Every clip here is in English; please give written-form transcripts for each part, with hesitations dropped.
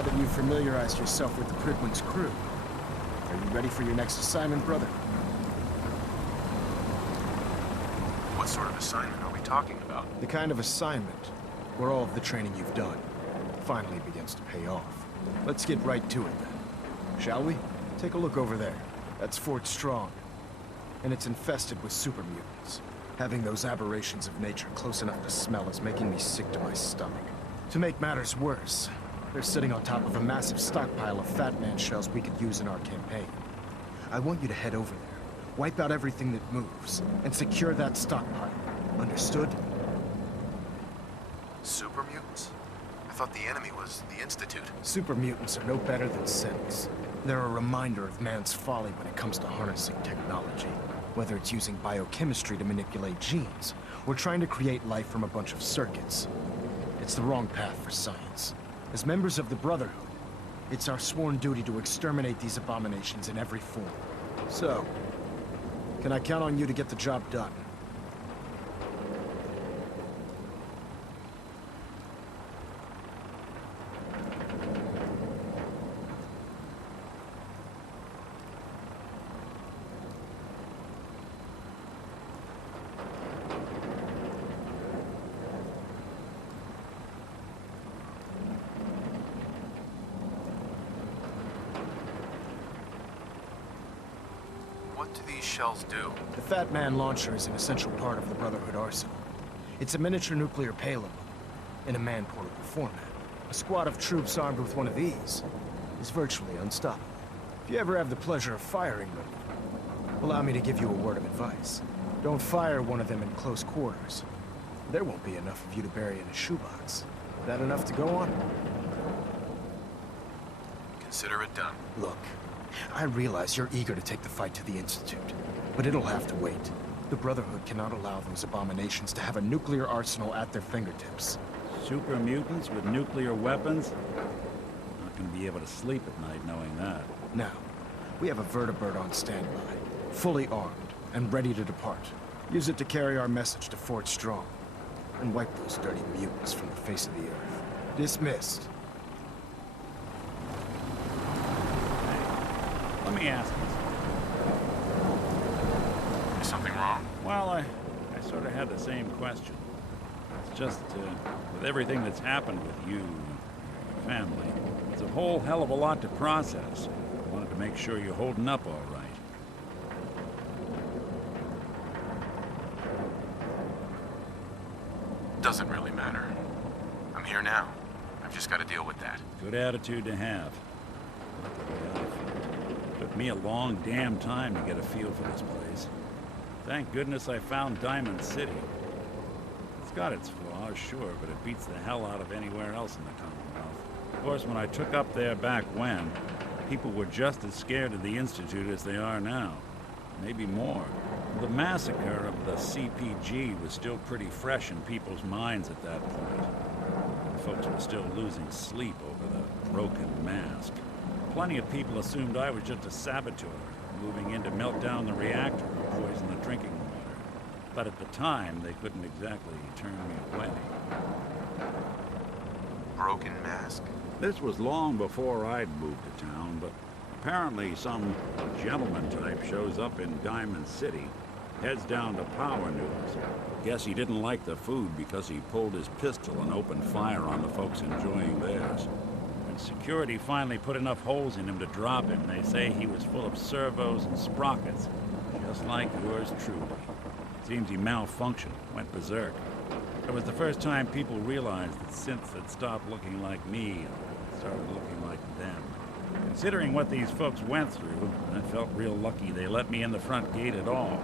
now that you've familiarized yourself with the Prydwen's crew. Are you ready for your next assignment, brother? What sort of assignment are we talking about? The kind of assignment where all of the training you've done finally begins to pay off. Let's get right to it then. Shall we? Take a look over there. That's Fort Strong. And it's infested with super mutants. Having those aberrations of nature close enough to smell is making me sick to my stomach. To make matters worse, they're sitting on top of a massive stockpile of Fat Man shells we could use in our campaign. I want you to head over there, wipe out everything that moves, and secure that stockpile. Understood? Super mutants? I thought the enemy was the Institute. Super mutants are no better than synths. They're a reminder of man's folly when it comes to harnessing technology. Whether it's using biochemistry to manipulate genes, or trying to create life from a bunch of circuits. It's the wrong path for science. As members of the Brotherhood, it's our sworn duty to exterminate these abominations in every form. So, can I count on you to get the job done? What do these shells do? The Fat Man launcher is an essential part of the Brotherhood arsenal. It's a miniature nuclear payload, in a man-portable format. A squad of troops armed with one of these is virtually unstoppable. If you ever have the pleasure of firing them, allow me to give you a word of advice. Don't fire one of them in close quarters. There won't be enough of you to bury in a shoebox. That enough to go on? Consider it done. Look, I realize you're eager to take the fight to the Institute, but it'll have to wait. The Brotherhood cannot allow those abominations to have a nuclear arsenal at their fingertips. Super mutants with nuclear weapons? Not gonna be able to sleep at night knowing that. Now, we have a vertibird on standby, fully armed and ready to depart. Use it to carry our message to Fort Strong, and wipe those dirty mutants from the face of the earth. Dismissed. Let me ask you Is something wrong? Well, I sort of had the same question. It's just, with everything that's happened with you and your family, it's a whole hell of a lot to process. I wanted to make sure you're holding up all right. Doesn't really matter. I'm here now. I've just got to deal with that. Good attitude to have. Not the way I feel. Took me a long damn time to get a feel for this place. Thank goodness I found Diamond City. It's got its flaws, sure, but it beats the hell out of anywhere else in the Commonwealth. Of course, when I took up there back when, people were just as scared of the Institute as they are now. Maybe more. The massacre of the CPG was still pretty fresh in people's minds at that point. Folks were still losing sleep over the broken mask. Plenty of people assumed I was just a saboteur, moving in to melt down the reactor and poison the drinking water. But at the time, they couldn't exactly turn me away. Broken mask? This was long before I'd moved to town, but apparently some gentleman type shows up in Diamond City, heads down to Power News. Guess he didn't like the food because he pulled his pistol and opened fire on the folks enjoying theirs. When security finally put enough holes in him to drop him, they say he was full of servos and sprockets, just like yours truly. Seems he malfunctioned, went berserk. It was the first time people realized that synths had stopped looking like me and started looking like them. Considering what these folks went through, I felt real lucky they let me in the front gate at all.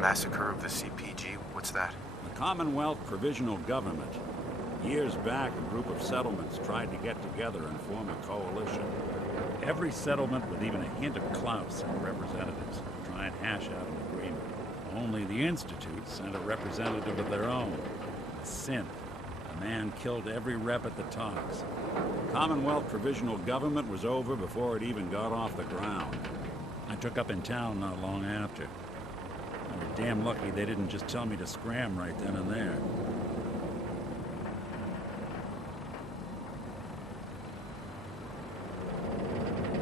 Massacre of the CPG? What's that? The Commonwealth Provisional Government. Years back, a group of settlements tried to get together and form a coalition. Every settlement with even a hint of clout sent representatives to try and hash out an agreement. Only the Institute sent a representative of their own. A synth. A man killed every rep at the talks. The Commonwealth Provisional Government was over before it even got off the ground. I took up in town not long after. I was damn lucky they didn't just tell me to scram right then and there.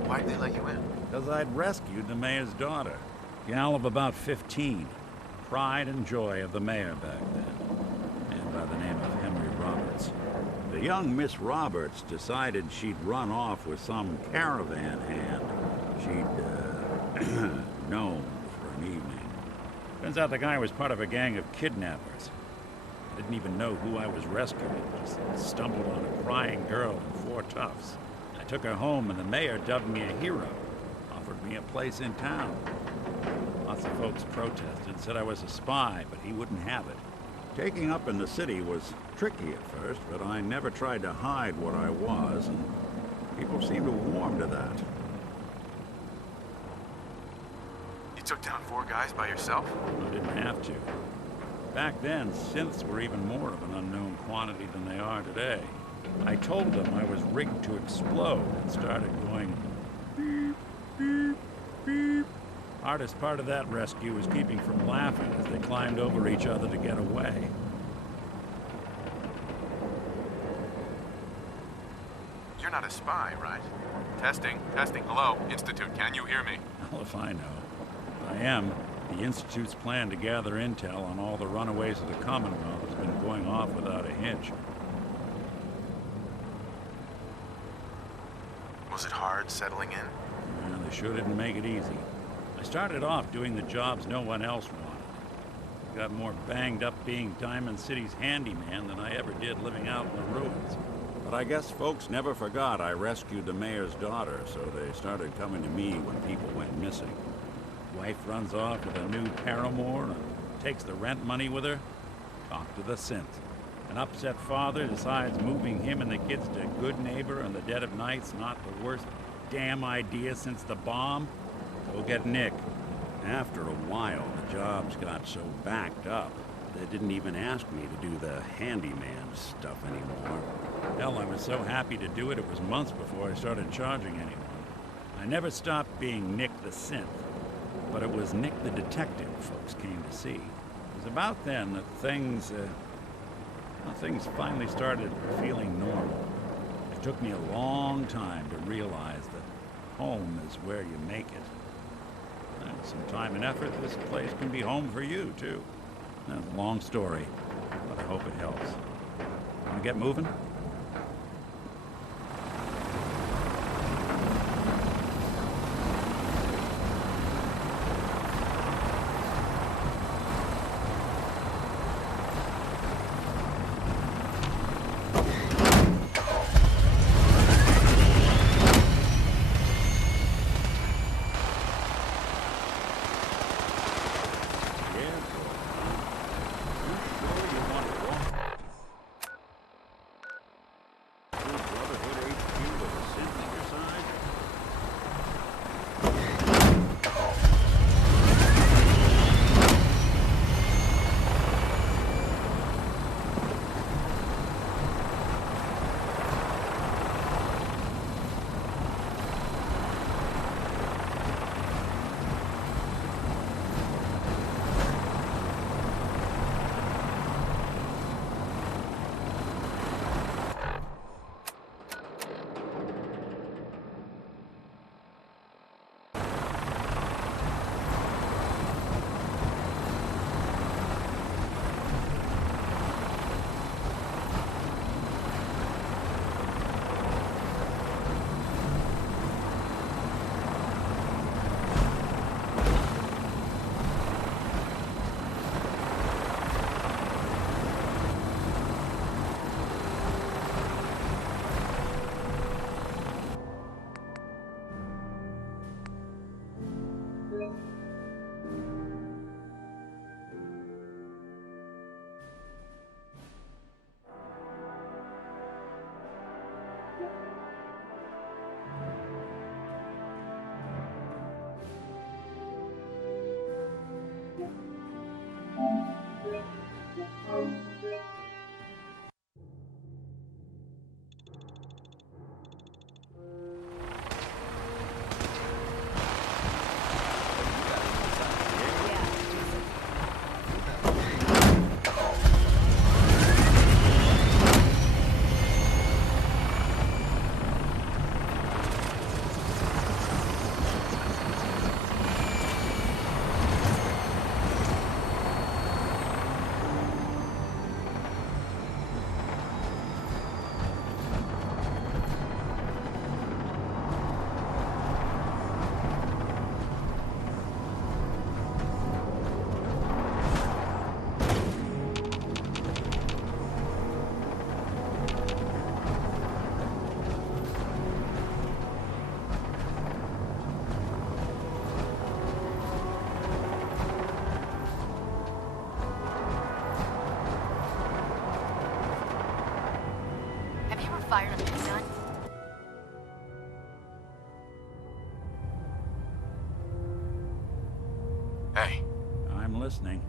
Why'd they let you in? Because I'd rescued the mayor's daughter. Gal of about 15. Pride and joy of the mayor back then. And by the name of Henry Roberts. The young Miss Roberts decided she'd run off with some caravan hand she'd, known for an evening. Turns out the guy was part of a gang of kidnappers. I didn't even know who I was rescuing. Just stumbled on a crying girl and 4 toughs. I took her home and the mayor dubbed me a hero. Offered me a place in town. Lots of folks protested, said I was a spy, but he wouldn't have it. Taking up in the city was tricky at first, but I never tried to hide what I was, and people seemed to warm to that. You took down 4 guys by yourself? I didn't have to. Back then, synths were even more of an unknown quantity than they are today. I told them I was rigged to explode and started going beep, beep, beep. Hardest part of that rescue was keeping from laughing as they climbed over each other to get away. You're not a spy, right? Testing, testing. Hello, Institute, can you hear me? Well, if I know. I am. The Institute's plan to gather intel on all the runaways of the Commonwealth has been going off without a hitch. Was it hard settling in? Well, they sure didn't make it easy. I started off doing the jobs no one else wanted. Got more banged up being Diamond City's handyman than I ever did living out in the ruins. But I guess folks never forgot I rescued the mayor's daughter, so they started coming to me when people went missing. Wife runs off with a new paramour and takes the rent money with her. Talk to the synth. An upset father decides moving him and the kids to Good Neighbor in the dead of night's not the worst damn idea since the bomb. Go get Nick. After a while, the jobs got so backed up, they didn't even ask me to do the handyman stuff anymore. Hell, I was so happy to do it, it was months before I started charging anyone. I never stopped being Nick the synth, but it was Nick the detective folks came to see. It was about then that things finally started feeling normal. It took me a long time to realize that home is where you make it. And with some time and effort, this place can be home for you, too. That's a long story, but I hope it helps. Want to get moving? Fired up your gun? Hey, I'm listening.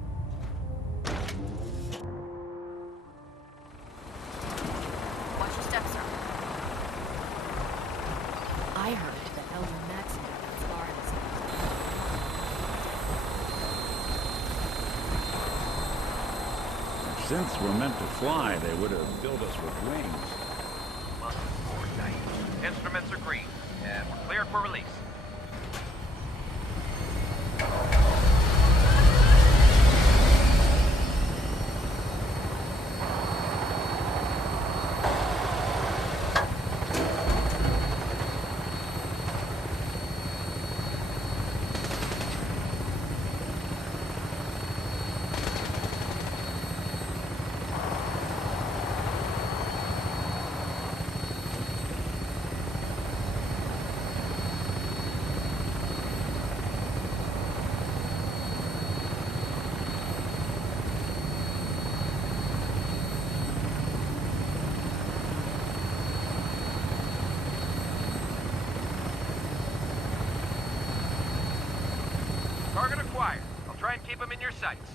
Watch your steps, sir. I heard that Elder Maxon got that scar in his head. Since we're meant to fly, they would have filled us with wings. Welcome aboard, Knight. Instruments are green, and we're cleared for release. Target acquired. I'll try and keep him in your sights.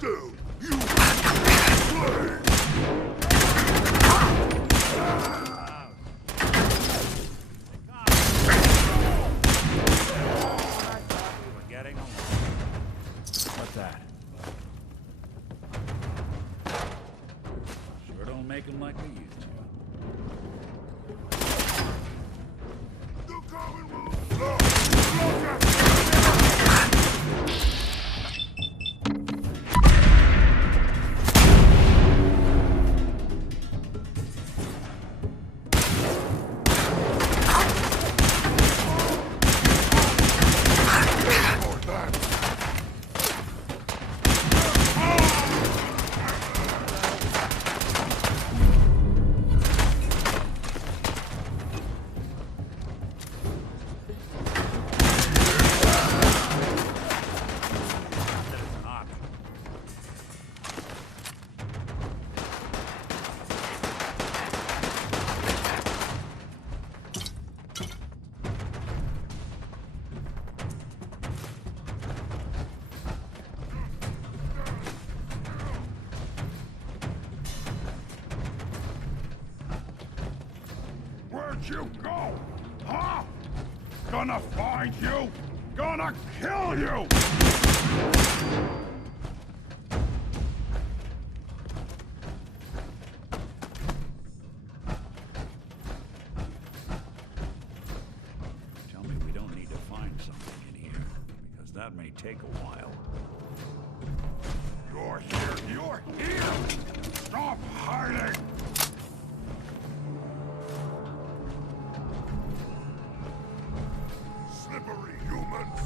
Dude, you We're getting along. What's that? Sure don't make them like we used to. the Commonwealth! Look at That is not. Where'd you go? Huh? Gonna find you? Gonna kill you! Tell me we don't need to find something in here, because that may take a while. You're here! You're here! Stop hiding! Slippery humans!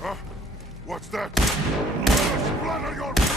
Huh? What's that? Splatter your brain!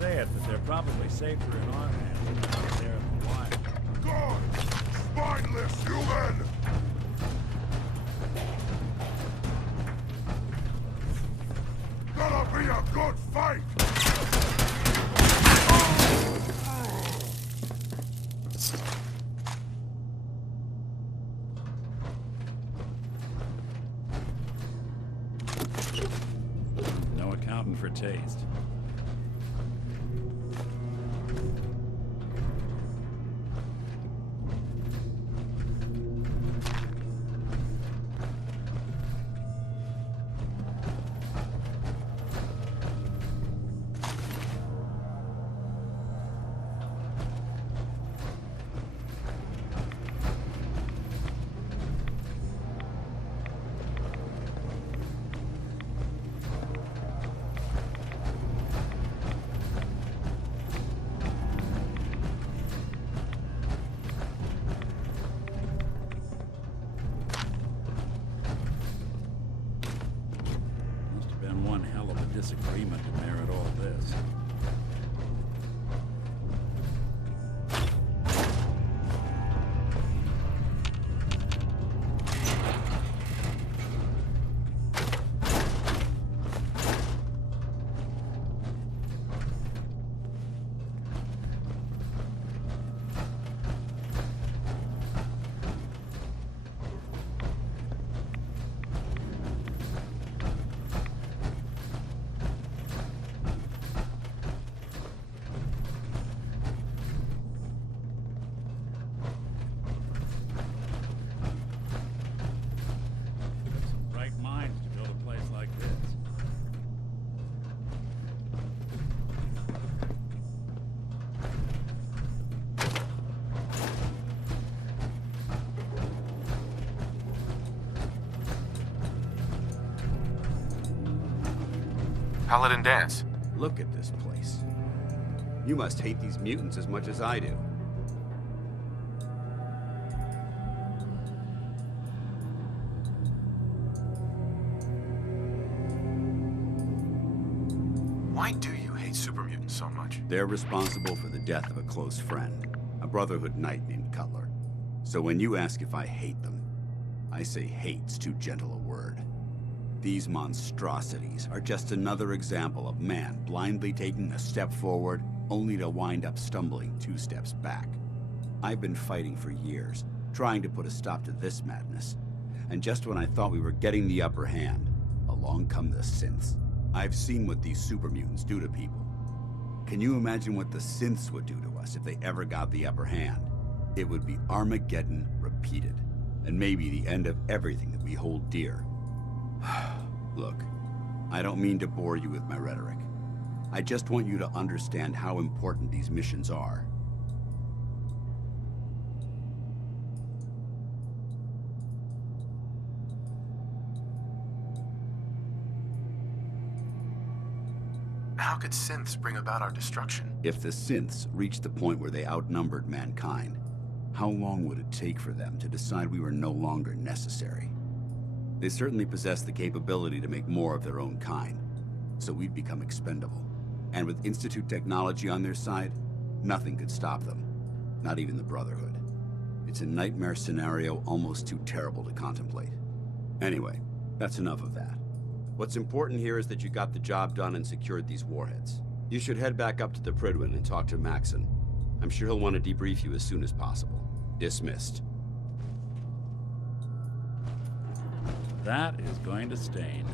say it, but they're probably safer in our hands than out there in the wild. God! Spineless human! Gonna be a good fight! No accounting for taste. One hell of a disagreement to merit all this. Paladin Dance. Look at this place. You must hate these mutants as much as I do. Why do you hate super mutants so much? They're responsible for the death of a close friend, a Brotherhood knight named Cutler. So when you ask if I hate them, I say hate's too gentle a word. These monstrosities are just another example of man blindly taking a step forward, only to wind up stumbling 2 steps back. I've been fighting for years, trying to put a stop to this madness. And just when I thought we were getting the upper hand, along come the synths. I've seen what these super mutants do to people. Can you imagine what the synths would do to us if they ever got the upper hand? It would be Armageddon repeated, and maybe the end of everything that we hold dear. Look, I don't mean to bore you with my rhetoric. I just want you to understand how important these missions are. How could synths bring about our destruction? If the synths reached the point where they outnumbered mankind, how long would it take for them to decide we were no longer necessary? They certainly possess the capability to make more of their own kind, so we'd become expendable. And with Institute technology on their side, nothing could stop them, not even the Brotherhood. It's a nightmare scenario almost too terrible to contemplate. Anyway, that's enough of that. What's important here is that you got the job done and secured these warheads. You should head back up to the Prydwen and talk to Maxon. I'm sure he'll want to debrief you as soon as possible. Dismissed. That is going to stain.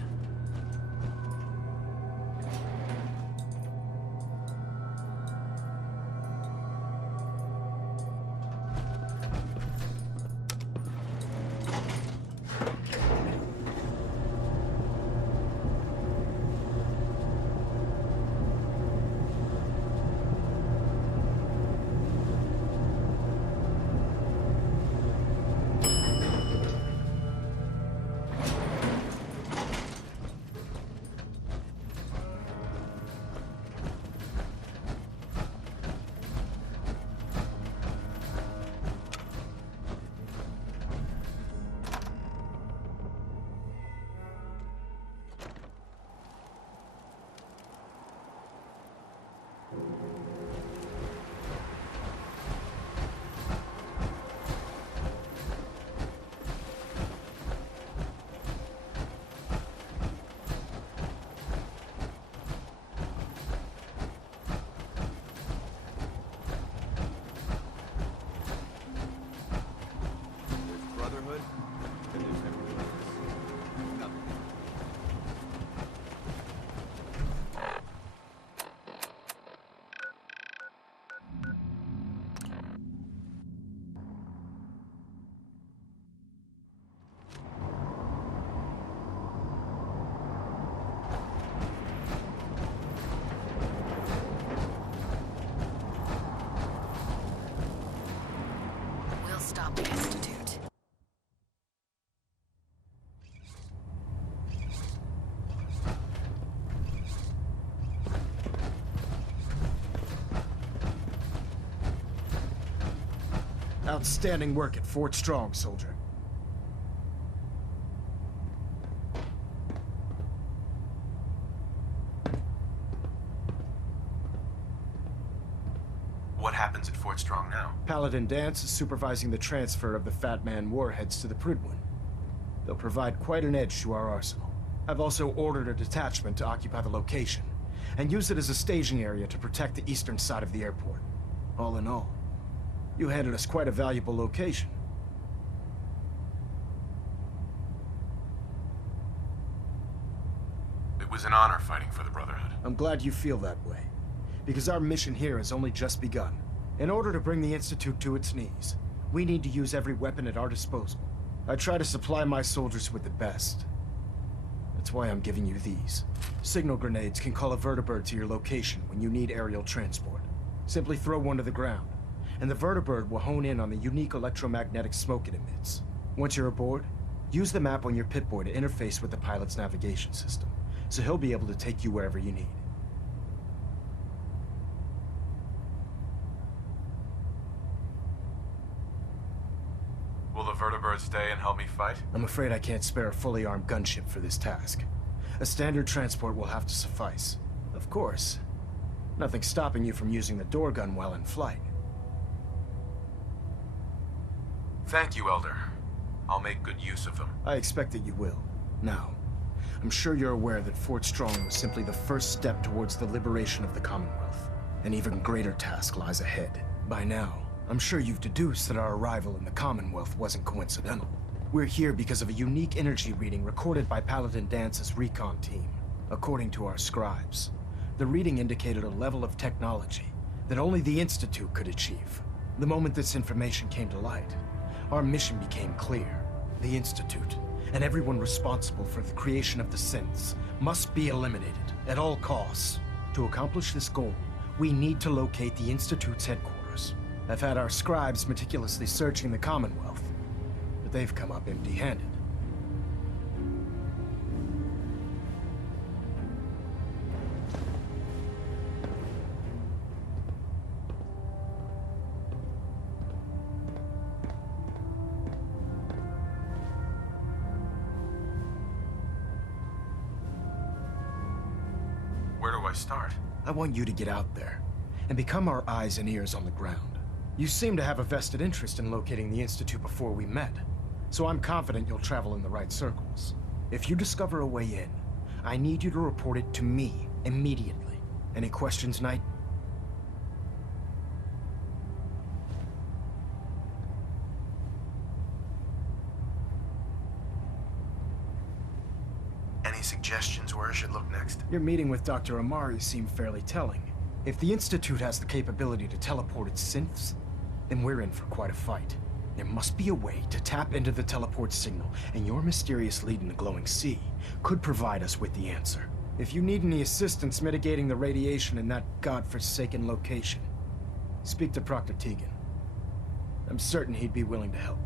Outstanding work at Fort Strong, soldier. What happens at Fort Strong now? Paladin Dance is supervising the transfer of the Fat Man warheads to the Prydwen. They'll provide quite an edge to our arsenal. I've also ordered a detachment to occupy the location, and use it as a staging area to protect the eastern side of the airport. All in all, you handed us quite a valuable location. It was an honor fighting for the Brotherhood. I'm glad you feel that way, because our mission here has only just begun. In order to bring the Institute to its knees, we need to use every weapon at our disposal. I try to supply my soldiers with the best. That's why I'm giving you these. Signal grenades can call a vertibird to your location when you need aerial transport. Simply throw one to the ground, and the vertibird will hone in on the unique electromagnetic smoke it emits. Once you're aboard, use the map on your Pip-Boy to interface with the pilot's navigation system, so he'll be able to take you wherever you need. Will the vertibird stay and help me fight? I'm afraid I can't spare a fully armed gunship for this task. A standard transport will have to suffice. Of course, nothing's stopping you from using the door gun while in flight. Thank you, Elder. I'll make good use of them. I expect that you will. Now, I'm sure you're aware that Fort Strong was simply the first step towards the liberation of the Commonwealth. An even greater task lies ahead. By now, I'm sure you've deduced that our arrival in the Commonwealth wasn't coincidental. We're here because of a unique energy reading recorded by Paladin Dance's recon team. According to our scribes, the reading indicated a level of technology that only the Institute could achieve. The moment this information came to light, our mission became clear. The Institute, and everyone responsible for the creation of the synths, must be eliminated at all costs. To accomplish this goal, we need to locate the Institute's headquarters. I've had our scribes meticulously searching the Commonwealth, but they've come up empty-handed. Where do I start? I want you to get out there and become our eyes and ears on the ground. You seem to have a vested interest in locating the Institute before we met, so I'm confident you'll travel in the right circles. If you discover a way in, I need you to report it to me immediately. Any questions, Knight? Any suggestions where I should look next? Your meeting with Dr. Amari seemed fairly telling. If the Institute has the capability to teleport its synths, then we're in for quite a fight. There must be a way to tap into the teleport signal, and your mysterious lead in the glowing sea could provide us with the answer. If you need any assistance mitigating the radiation in that godforsaken location, speak to Proctor Tegan. I'm certain he'd be willing to help.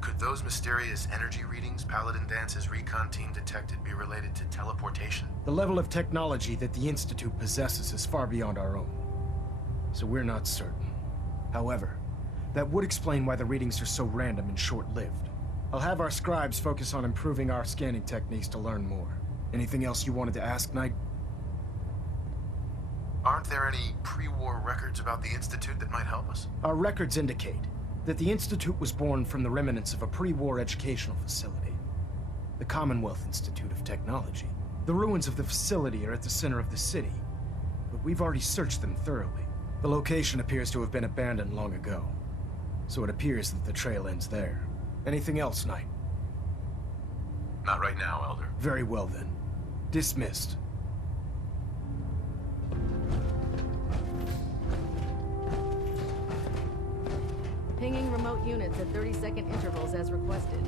Could those mysterious energy readings Paladin Dance's recon team detected be related to teleportation? The level of technology that the Institute possesses is far beyond our own, so we're not certain. However, that would explain why the readings are so random and short-lived. I'll have our scribes focus on improving our scanning techniques to learn more. Anything else you wanted to ask, Knight? Aren't there any pre-war records about the Institute that might help us? Our records indicate that the Institute was born from the remnants of a pre-war educational facility, the Commonwealth Institute of Technology. The ruins of the facility are at the center of the city, but we've already searched them thoroughly. The location appears to have been abandoned long ago, so it appears that the trail ends there. Anything else, Knight? Not right now, Elder. Very well then. Dismissed. Pinging remote units at 30-second intervals as requested.